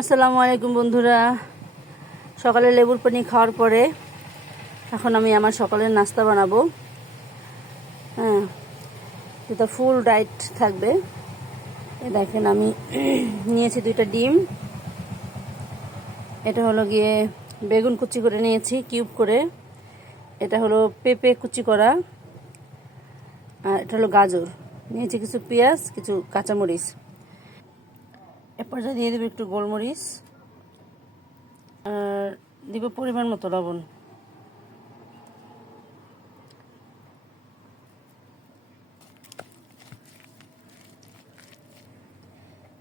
আসসালামু আলাইকুম বন্ধুরা। সকালে লেবুর পানি খাওয়ার পরে এখন আমি আমার সকালের নাস্তা বানাবো। হ্যাঁ যেটা ফুল ডাইট থাকবে। এ দেখেন আমি নিয়েছি দুইটা ডিম। এটা হলো গিয়ে বেগুন কুচি করে নিয়েছি, কিউব করে। এটা হলো পেঁপে কুচি করা। আর এটা হলো গাজর। নিয়েছি কিছু পেঁয়াজ, কিছু কাঁচামরিচ। এ পর্যায়ে দিয়ে দেবো একটু গোলমরিচ আর দিব পরিমাণ মতো লবণ।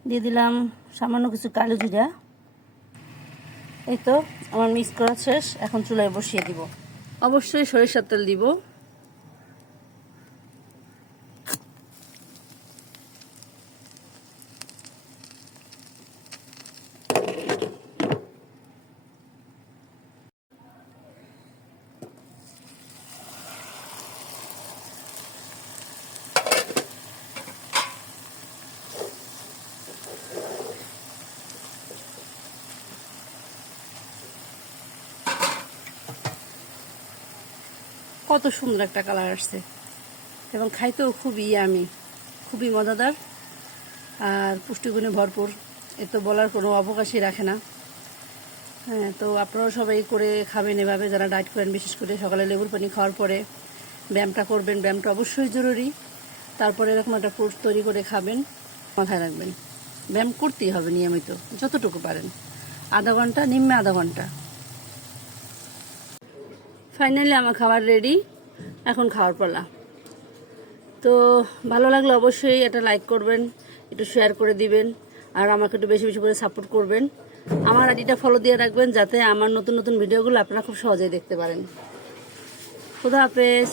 দিয়ে দিলাম সামান্য কিছু কালো জিরা। এই তো, আমার মিক্স করা শেষ, এখন চুলায় বসিয়ে দিব। অবশ্যই সরিষার তেল দিব। কত সুন্দর একটা কালার আসছে। এবং খাইতেও খুবই আমি খুবই মজাদার, আর পুষ্টিগুণে ভরপুর। এ তো বলার কোনো অবকাশই রাখে না। হ্যাঁ তো আপনারাও সবাই করে খাবেন এভাবে, যারা ডায়েট করেন, বিশেষ করে সকালে লেবুর পানি খাওয়ার পরে ব্যায়ামটা করবেন। ব্যায়ামটা অবশ্যই জরুরি। তারপরে এরকম একটা ফ্রুটস তৈরি করে খাবেন, মাথায় রাখবেন। ব্যায়াম করতেই হবে নিয়মিত, যতটুকু পারেন। আধা ঘণ্টা, নিম্নে আধা ঘণ্টা। ফাইনালি আমার খাবার রেডি এখন খাওয়ার পালা। তো ভালো লাগলে অবশ্যই এটা লাইক করবেন, একটু শেয়ার করে দিবেন, আর আমাকে একটু বেশি বেশি করে সাপোর্ট করবেন। আমার আইডিটা ফলো দিয়ে রাখবেন যাতে আমার নতুন নতুন ভিডিওগুলো আপনারা খুব সহজেই দেখতে পারেন। খুদা হাফেজ।